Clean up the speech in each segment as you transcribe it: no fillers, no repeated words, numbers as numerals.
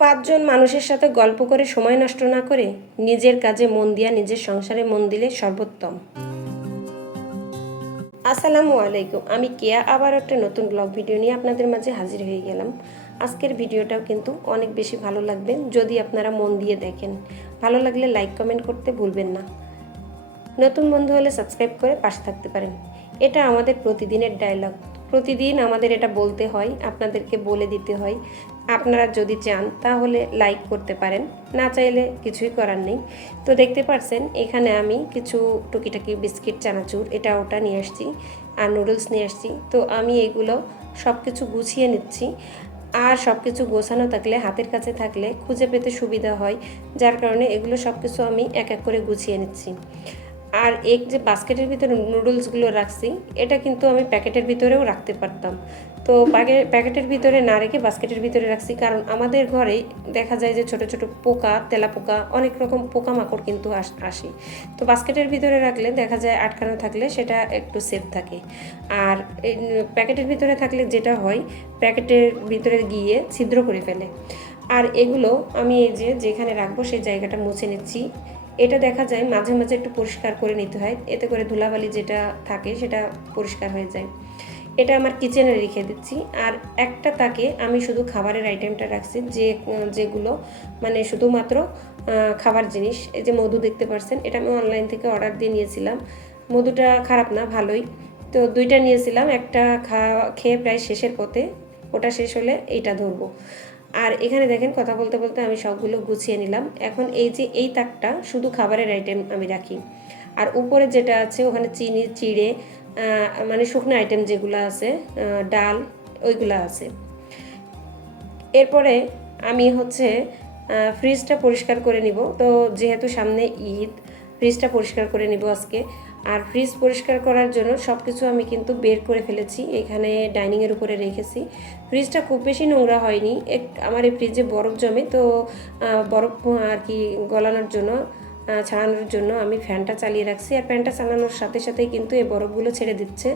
পাঁচজন মানুষের সাথে গল্প করে সময় নষ্ট না করে নিজের কাজে মন দিয়া নিজের সংসারে মন দিলে সর্বোত্তম। আসসালামু আলাইকুম, আমি কেয়া আবার একটা নতুন ব্লগ ভিডিও নিয়ে আপনাদের মাঝে হাজির হয়ে গেলাম। আজকের ভিডিওটাও কিন্তু অনেক বেশি ভালো লাগবে যদি আপনারা মন দিয়ে দেখেন। ভালো লাগলে লাইক কমেন্ট করতে ভুলবেন না। নতুন বন্ধু হলে সাবস্ক্রাইব করে পাশে থাকতে পারেন। এটা আমাদের প্রতিদিনের ডায়লগ, প্রতিদিন আমাদের এটা বলতে হয়, আপনাদেরকে বলে দিতে হয়। আপনারা যদি চান তাহলে লাইক করতে পারেন, না চাইলে কিছুই করার নেই। তো দেখতে পাচ্ছেন এখানে আমি কিছু টুকিটাকি বিস্কিট, চানাচুর, এটা ওটা নিয়ে আসছি আর নুডলস নিয়ে আসছি। তো আমি এগুলো সব কিছু গুছিয়ে নিচ্ছি। আর সব কিছু গোছানো থাকলে, হাতের কাছে থাকলে খুঁজে পেতে সুবিধা হয়, যার কারণে এগুলো সব কিছু আমি এক এক করে গুছিয়ে নিচ্ছি। আর এই যে বাস্কেটের ভিতরে নুডলসগুলো রাখছি, এটা কিন্তু আমি প্যাকেটের ভিতরেও রাখতে পারতাম। তো প্যাকেটের ভিতরে না রেখে বাস্কেটের ভিতরে রাখছি, কারণ আমাদের ঘরে দেখা যায় যে ছোট ছোট পোকা, তেলা পোকা, অনেক রকম পোকামাকড় কিন্তু আসে। তো বাস্কেটের ভিতরে রাখলে দেখা যায় আটকানো থাকলে সেটা একটু সেফ থাকে। আর এই প্যাকেটের ভিতরে থাকলে যেটা হয়, প্যাকেটের ভিতরে গিয়ে ছিদ্র করে ফেলে। আর এগুলো আমি এই যে যেখানে রাখবো সেই জায়গাটা মুছে নিচ্ছি। এটা দেখা যায় মাঝে মাঝে একটু পরিষ্কার করে নিতে হয়, এতে করে ধুলাবালি যেটা থাকে সেটা পরিষ্কার হয়ে যায়। এটা আমার কিচেনে রেখে দিচ্ছি। আর একটা তাকে আমি শুধু খাবারের আইটেমটা রাখছি, যেগুলো মানে শুধুমাত্র খাবার জিনিস। এই যে মধু দেখতে পাচ্ছেন, এটা আমি অনলাইন থেকে অর্ডার দিয়ে নিয়েছিলাম। মধুটা খারাপ না, ভালোই। তো দুইটা নিয়েছিলাম, একটা খেয়ে প্রায় শেষের পথে, ওটা শেষ হলে এইটা ধরবো। আর এখানে দেখেন কথা বলতে বলতে আমি সবগুলো গুছিয়ে নিলাম। এখন এই যে এই তাকটা শুধু খাবারের আইটেম আমি রাখি। আর উপরে যেটা আছে ওখানে চিনি, চিড়ে, মানে শুকনো আইটেম যেগুলো আছে, ডাল, ওইগুলো আছে। এরপরে আমি হচ্ছে ফ্রিজটা পরিষ্কার করে নিব। তো যেহেতু সামনে ঈদ, ফ্রিজটা পরিষ্কার করে নিব আজকে। আর ফ্রিজ পরিষ্কার করার জন্য সব কিছু আমি কিন্তু বের করে ফেলেছি, এখানে ডাইনিংয়ের উপরে রেখেছি। ফ্রিজটা খুব বেশি নোংরা হয়নি, আমার এই ফ্রিজে বরফ জমে, তো বরফ আর কি গলানোর জন্য, ছাড়ানোর জন্য আমি ফ্যানটা চালিয়ে রাখছি। আর ফ্যানটা চালানোর সাথে সাথেই কিন্তু এই বরফগুলো ছেড়ে দিচ্ছে।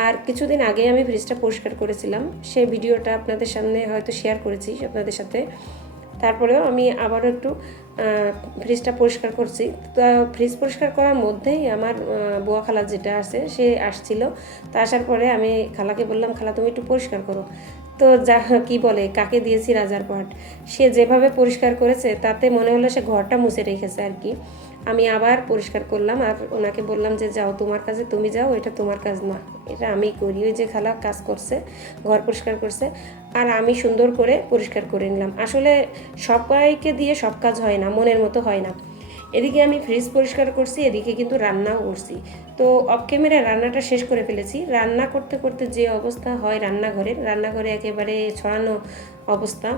আর কিছুদিন আগে আমি ফ্রিজটা পরিষ্কার করেছিলাম, সেই ভিডিওটা আপনাদের সামনে হয়তো শেয়ার করেছি আপনাদের সাথে। তারপরেও আমি আবারও একটু ফ্রিজটা পরিষ্কার করছি। তো ফ্রিজ পরিষ্কার করার মধ্যেই আমার বুয়া খালা যেটা আছে সে আসছিল। তো আসার পরে আমি খালাকে বললাম, খালা তুমি একটু পরিষ্কার করো। তো যা কি বলে, কাকে দিয়েছি রাজার পাট, সে যেভাবে পরিষ্কার করেছে তাতে মনে হলো সে ঘরটা মুছে রেখেছে আর কি। আমি আবার পরিষ্কার করলাম আর ওনাকে বললাম যে যাও, তোমার কাজে তুমি যাও, এটা তোমার কাজ না, এটা আমি করি। ওই যে খালা কাজ করছে, ঘর পরিষ্কার করছে, আর আমি সুন্দর করে পরিষ্কার করে নিলাম। আসলে সবাইকে দিয়ে সব কাজ হয় না, মনের মতো হয় না। এদিকে আমি ফ্রিজ পরিষ্কার করছি, এদিকে কিন্তু রান্নাও করছি। তো অফ ক্যামেরায় রান্নাটা শেষ করে ফেলেছি। রান্না করতে করতে যে অবস্থা হয় রান্নাঘরে একেবারে ছড়ানো অবস্থা।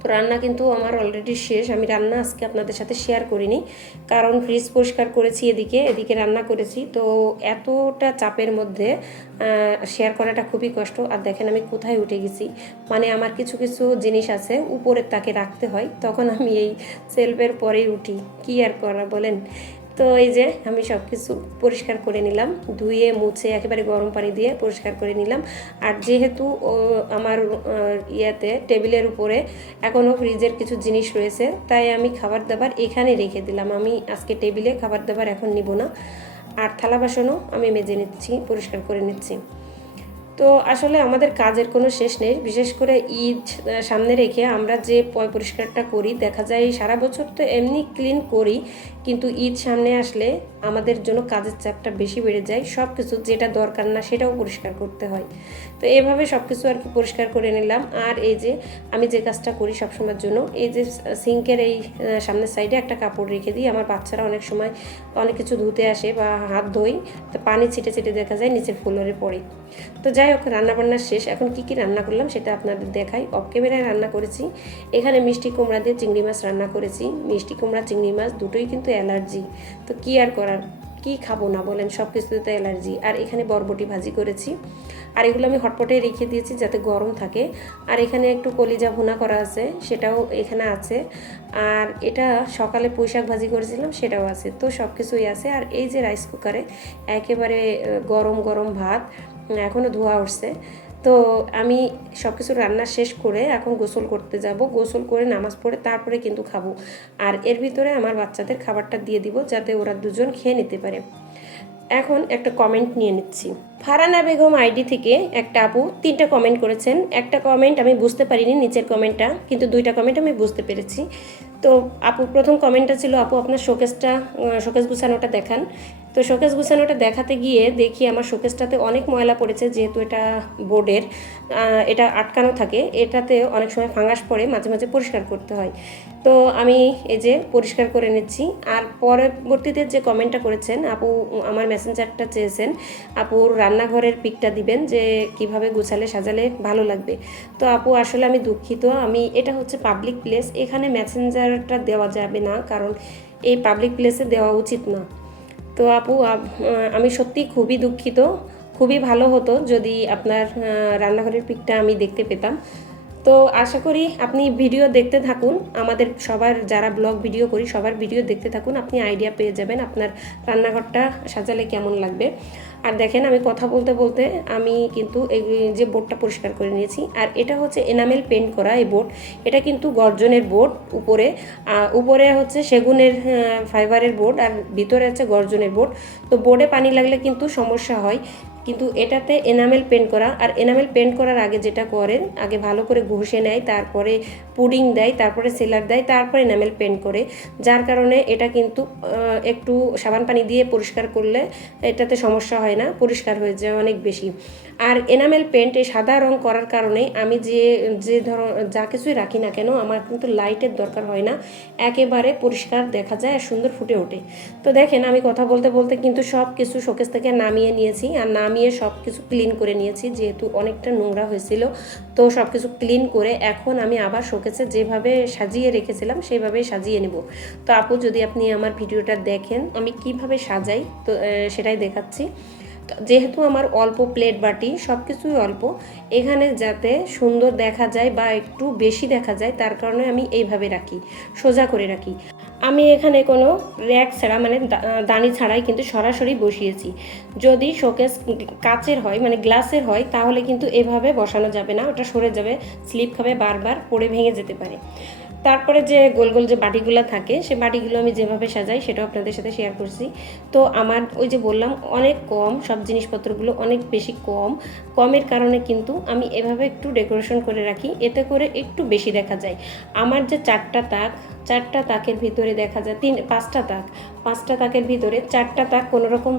তো রান্না কিন্তু আমার অলরেডি শেষ। আমি রান্না আজকে আপনাদের সাথে শেয়ার করিনি, কারণ ফ্রিজ পরিষ্কার করেছি, এদিকে রান্না করেছি। তো এতটা চাপের মধ্যে শেয়ার করাটা খুবই কষ্ট। আর দেখেন আমি কোথায় উঠে গেছি, মানে আমার কিছু কিছু জিনিস আছে উপরের তাকে রাখতে হয়, তখন আমি এই সেলফের পরেই উঠি, কি আর করা বলেন। তো এই যে আমি সব কিছু পরিষ্কার করে নিলাম, ধুয়ে মুছে একেবারে গরম পানি দিয়ে পরিষ্কার করে নিলাম। আর যেহেতু আমার ইয়েতে টেবিলের উপরে এখনও ফ্রিজের কিছু জিনিস রয়েছে, তাই আমি খাবার দাবার এখানে রেখে দিলাম। আমি আজকে টেবিলে খাবার দাবার এখন নিব না। আর থালা বাসনও আমি মেজে নিচ্ছি, পরিষ্কার করে নিচ্ছি। তো আসলে আমাদের কাজের কোনো শেষ নেই, বিশেষ করে ঈদ সামনে রেখে আমরা যে পরিষ্কারটা করি, দেখা যায় সারা বছর তো এমনি ক্লিন করি, কিন্তু ঈদ সামনে আসলে আমাদের জন্য কাজের চাপটা বেশি বেড়ে যায়। সব কিছু যেটা দরকার না সেটাও পরিষ্কার করতে হয়। তো এভাবে সব কিছু আর কি পরিষ্কার করে নিলাম। আর এই যে আমি যে কাজটা করি সবসময়ের জন্য, এই যে সিঙ্কের এই সামনের সাইডে একটা কাপড় রেখে দিই। আমার বাচ্চারা অনেক সময় অনেক কিছু ধুতে আসে বা হাত ধোই, তো পানি ছিটে ছিটে দেখা যায় নিচের ফ্লোরে পড়ে। তো যাই হোক, রান্নাবান্না শেষ। এখন কি রান্না করলাম সেটা আপনাদের দেখাই। অফ ক্যামেরায় রান্না করেছি, এখানে মিষ্টি কুমড়া দিয়ে চিংড়ি মাছ রান্না করেছি। মিষ্টি কুমড়া, চিংড়ি মাছ দুটোই কিন্তু অ্যালার্জি, তো কি আর করার, কি খাবো না বলেন, সব কিছুতে তো অ্যালার্জি। আর এখানে বরবটি ভাজি করেছি, আর এগুলো আমি হটপটে রেখে দিয়েছি যাতে গরম থাকে। আর এখানে একটু কলিজা ভুনা করা আছে, সেটাও এখানে আছে। আর এটা সকালে পুঁইশাক ভাজি করেছিলাম, সেটাও আছে। তো সব কিছুই আছে। আর এই যে রাইস কুকারে একেবারে গরম গরম ভাত, এখনও ধোয়া উঠছে। তো আমি সব কিছু রান্না শেষ করে এখন গোসল করতে যাব, গোসল করে নামাজ পড়ে তারপরে কিন্তু খাবো। আর এর ভিতরে আমার বাচ্চাদের খাবারটা দিয়ে দিব যাতে ওরা দুজন খেয়ে নিতে পারে। এখন একটা কমেন্ট নিয়ে নিচ্ছি। ফারানা বেগম আইডি থেকে একটা আপু 3টা কমেন্ট করেছেন। একটা কমেন্ট আমি বুঝতে পারিনি, নিচের কমেন্টটা, কিন্তু 2টা কমেন্ট আমি বুঝতে পেরেছি। তো আপু প্রথম কমেন্টটা ছিল, আপু আপনার শোকেস গুছানোটা দেখান। তো শোকেস গুছানোটা দেখাতে গিয়ে দেখি আমার শোকেসটাতে অনেক ময়লা পড়েছে, যেহেতু এটা বোর্ডের, এটা আটকানো থাকে, এটাতে অনেক সময় ফাঙ্গাস পড়ে, মাঝে মাঝে পরিষ্কার করতে হয়। তো আমি এই যে পরিষ্কার করে নিচ্ছি। আর পরবর্তীতে যে কমেন্টটা করেছেন, আপু আমার মেসেঞ্জারটা চেয়েছেন আপুর রান্নাঘরের পিকটা দিবেন, যে কিভাবে গুছালে সাজালে ভালো লাগবে। তো আপু আসলে আমি দুঃখিত, এটা হচ্ছে পাবলিক প্লেস, এখানে মেসেঞ্জারটা দেওয়া যাবে না, কারণ এই পাবলিক প্লেসে দেওয়া উচিত না। তো আপু আমি সত্যি খুবই দুঃখিত, খুবই ভালো হতো যদি আপনার রান্নাঘরের পিকটা আমি দেখতে পেতাম। তো আশা করি আপনি ভিডিও দেখতে থাকুন, আমাদের সবার যারা ব্লগ ভিডিও করি সবার ভিডিও দেখতে থাকুন, আপনি আইডিয়া পেয়ে যাবেন আপনার রান্নাঘরটা সাজালে কেমন লাগবে। আর দেখেন আমি কথা বলতে বলতে আমি কিন্তু এই যে বোর্ডটা পরিষ্কার করে নিয়েছি। আর এটা হচ্ছে এনামেল পেন্ট করা এই বোর্ড, এটা কিন্তু গর্জনের বোর্ড, উপরে হচ্ছে সেগুনের ফাইবারের বোর্ড, আর ভিতরে হচ্ছে গর্জনের বোর্ড। তো বোর্ডে পানি লাগলে কিন্তু সমস্যা হয়, কিন্তু এটাতে এনামেল পেন্ট করা। আর এনামেল পেন্ট করার আগে যেটা করেন, আগে ভালো করে ঘষে নেয়, তারপরে পুডিং দেয়, তারপরে সেলার দেয়, তারপরে এনামেল পেন্ট করে, যার কারণে এটা কিন্তু একটু সাবান পানি দিয়ে পরিষ্কার করলে এটাতে সমস্যা হয় না, পরিষ্কার হয়ে যায় অনেক বেশি। আর এনামেল পেন্ট এই সাদা রং করার কারণে আমি যে যা কিছুই রাখি না কেন, আমার কিন্তু লাইটের দরকার হয় না, একেবারে পরিষ্কার দেখা যায় আর সুন্দর ফুটে ওঠে। তো দেখেন আমি কথা বলতে বলতে কিন্তু সব কিছু শোকেস থেকে নামিয়ে নিয়েছি, আর নামিয়ে সব কিছু ক্লিন করে নিয়েছি, যেহেতু অনেকটা নোংরা হয়েছিল। তো সব কিছু ক্লিন করে এখন আমি আবার শোকেসে যেভাবে সাজিয়ে রেখেছিলাম সেইভাবেই সাজিয়ে নেব। তো আপু যদি আপনি আমার ভিডিওটা দেখেন আমি কিভাবে সাজাই, তো সেটাই দেখাচ্ছি। যেহেতু আমার অল্প প্লেট বাটি সব কিছুই অল্প, এখানে যাতে সুন্দর দেখা যায় বা একটু বেশি দেখা যায়, তার কারণে আমি এইভাবে রাখি, সোজা করে রাখি। আমি এখানে কোনো র্যাক ছাড়া, মানে দানি ছাড়াই কিন্তু সরাসরি বসিয়েছি। যদি শোকেস কাচের হয়, মানে গ্লাসের হয়, তাহলে কিন্তু এভাবে বসানো যাবে না, ওটা সরে যাবে, স্লিপ খাবে, বারবার পড়ে ভেঙে যেতে পারে। তারপরে যে গোল গোল যে বাটিগুলো থাকে, সে বাটিগুলো আমি যেভাবে সাজাই সেটাও আপনাদের সাথে শেয়ার করছি। তো আমার ওই যে বললাম অনেক কম, সব জিনিসপত্রগুলো অনেক বেশি কমের কারণে কিন্তু আমি এভাবে একটু ডেকোরেশন করে রাখি, এতে করে একটু বেশি দেখা যায়। আমার যে চারটা তাকের ভিতরে দেখা যায় 5টা তাকের ভিতরে 4টা তাক কোনোরকম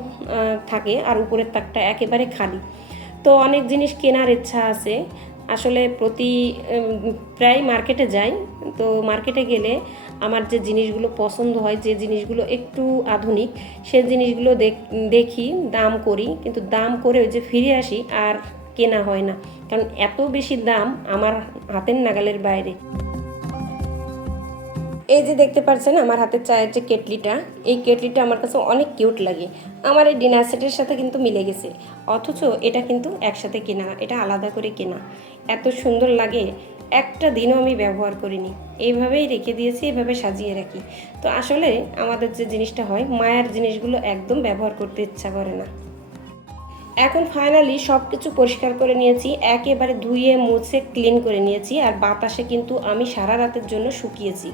থাকে, আর উপরের তাকটা একেবারে খালি। তো অনেক জিনিস কেনার ইচ্ছা আছে, আসলে প্রায় মার্কেটে যাই। তো মার্কেটে গেলে আমার যে জিনিসগুলো পছন্দ হয়, যে জিনিসগুলো একটু আধুনিক, সে জিনিসগুলো দেখি, দাম করি, কিন্তু দাম করে ওই যে ফিরে আসি আর কেনা হয় না, কারণ এত বেশি দাম আমার হাতের নাগালের বাইরে। এই যে দেখতে পাচ্ছেন আমার হাতের চায়ের যে কেটলিটা, এই কেটলিটা আমার কাছে অনেক কিউট লাগে, আমার এই ডিনার সেটের সাথে কিন্তু মিলে গেছে। অথচ এটা কিন্তু একসাথে কেনা, এটা আলাদা করে কেনা। এত সুন্দর লাগে, একটা দিনও আমি ব্যবহার করিনি, এইভাবেই রেখে দিয়েছি, এভাবে সাজিয়ে রাখি। তো আসলে আমাদের যে জিনিসটা হয়, মায়ের জিনিসগুলো একদম ব্যবহার করতে ইচ্ছা করে না। এখন ফাইনালি সব কিছু পরিষ্কার করে নিয়েছি, একেবারে ধুয়ে মুছে ক্লিন করে নিয়েছি। আর বাতাসে কিন্তু আমি সারা রাতের জন্য শুকিয়েছি,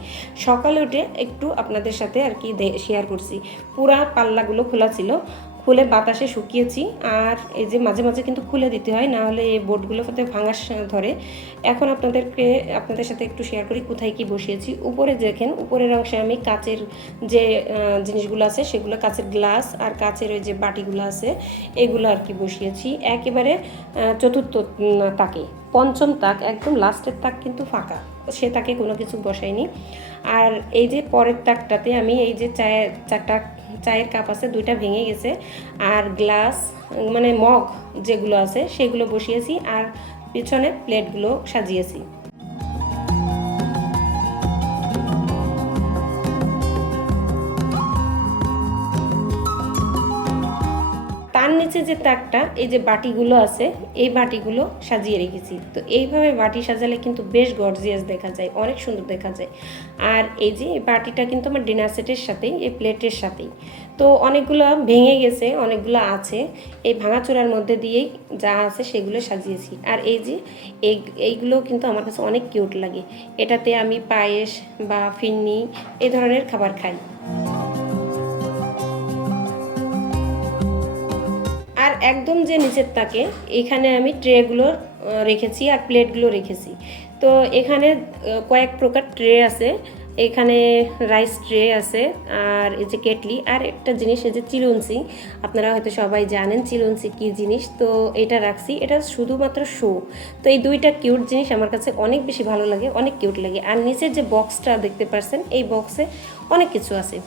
সকালে উঠে একটু আপনাদের সাথে আর কি শেয়ার করছি। পুরা পাল্লাগুলো খোলা ছিল, খুলে বাতাসে শুকিয়েছি। আর এই যে মাঝে মাঝে কিন্তু খুলে দিতে হয়, না হলে এই বোর্ডগুলোতে ভাঙাস ধরে। এখন আপনাদের সাথে একটু শেয়ার করি কোথায় কি বসিয়েছি। উপরে দেখেন, উপরের অংশে আমি কাচের যে জিনিসগুলো আছে সেগুলো, কাচের গ্লাস আর কাচের ওই যে বাটিগুলো আছে, এগুলো আর কি বসিয়েছি একেবারে চতুর্থ তাকে। পঞ্চম তাক, একদম লাস্টের তাক কিন্তু ফাঁকা, সে তাকে কোনো কিছু বসাইনি। আর এই যে পরের তাকটাতে আমি এই যে চায়ের কাপ আছে, 2টা ভেঙে গেছে, আর গ্লাস মানে মগ যেগুলো আছে সেগুলো বসিয়েছি, আর পিছনে প্লেটগুলো সাজিয়েছি। তার নিচে যে তাকটা এই যে বাটিগুলো আছে এই বাটিগুলো সাজিয়ে রেখেছি। তো এইভাবে বাটি সাজালে কিন্তু বেশ গর্জিয়াস দেখা যায়, অনেক সুন্দর দেখা যায়। আর এই যে এই বাটিটা কিন্তু আমার ডিনার সেটের সাথেই, এই প্লেটের সাথেই। তো অনেকগুলো ভেঙে গেছে, অনেকগুলো আছে, এই ভাঙাচোরার মধ্যে দিয়েই যা আছে সেগুলো সাজিয়েছি। আর এই যে এইগুলো কিন্তু আমার কাছে অনেক কিউট লাগে। এটাতে আমি পায়েস বা ফিরনি এই ধরনের খাবার খাই। আর একদম যে নিচের তাকে এখানে আমি ট্রেগুলো রেখেছি আর প্লেটগুলো রেখেছি। তো এখানে কয়েক প্রকার ট্রে আছে, এখানে রাইস ট্রে আছে, আর এই যে কেটলি, আর একটা জিনিস এই যে চিলুনসি। আপনারা হয়তো সবাই জানেন চিলুনসি কী জিনিস। তো এটা রাখছি, এটা শুধুমাত্র শো। তো এই দুইটা কিউট জিনিস আমার কাছে অনেক বেশি ভালো লাগে, অনেক কিউট লাগে। আর নিচের যে বক্সটা দেখতে পাচ্ছেন এই বক্সে অনেক কিছু আছে।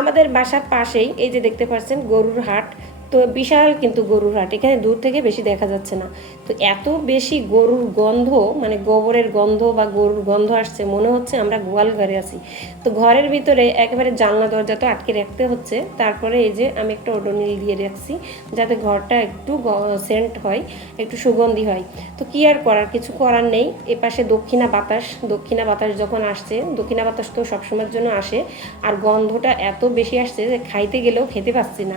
আমাদের বাসার পাশেই এই যে দেখতে পাচ্ছেন গরুর হাট। তো বিশাল কিন্তু গরুর হাট, এখানে দূর থেকে বেশি দেখা যাচ্ছে না। তো এত বেশি গরুর গন্ধ, মানে গোবরের গন্ধ বা গরুর গন্ধ আসছে, মনে হচ্ছে আমরা গোয়াল ঘরে আছি। তো ঘরের ভিতরে একেবারে জানলা দরজা তো আটকে রাখতে হচ্ছে। তারপরে এই যে আমি একটা ওডোনিল দিয়ে রাখছি যাতে ঘরটা একটু সেন্ট হয়, একটু সুগন্ধি হয়। তো কি আর করার, কিছু করার নেই। এপাশে দক্ষিণা বাতাস যখন আসছে, দক্ষিণা বাতাস তো সবসময়ের জন্য আসে, আর গন্ধটা এত বেশি আসছে যে খাইতে গেলেও খেতে পাচ্ছি না,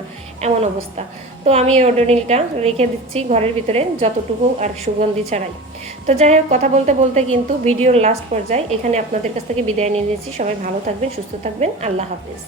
এমন অবস্থা। তো আমি এই ওডোনিলটা রেখে দিচ্ছি ঘরের ভিতরে, যতটুকু আর সুগন্ধি ছাড়াই। তো যাই হোক, কথা বলতে বলতে কিন্তু ভিডিওর লাস্ট পর্যায়ে এখানে আপনাদের কাছ থেকে বিদায় নিয়ে নিয়েছি। সবাই ভালো থাকবেন, সুস্থ থাকবেন, আল্লাহ হাফেজ।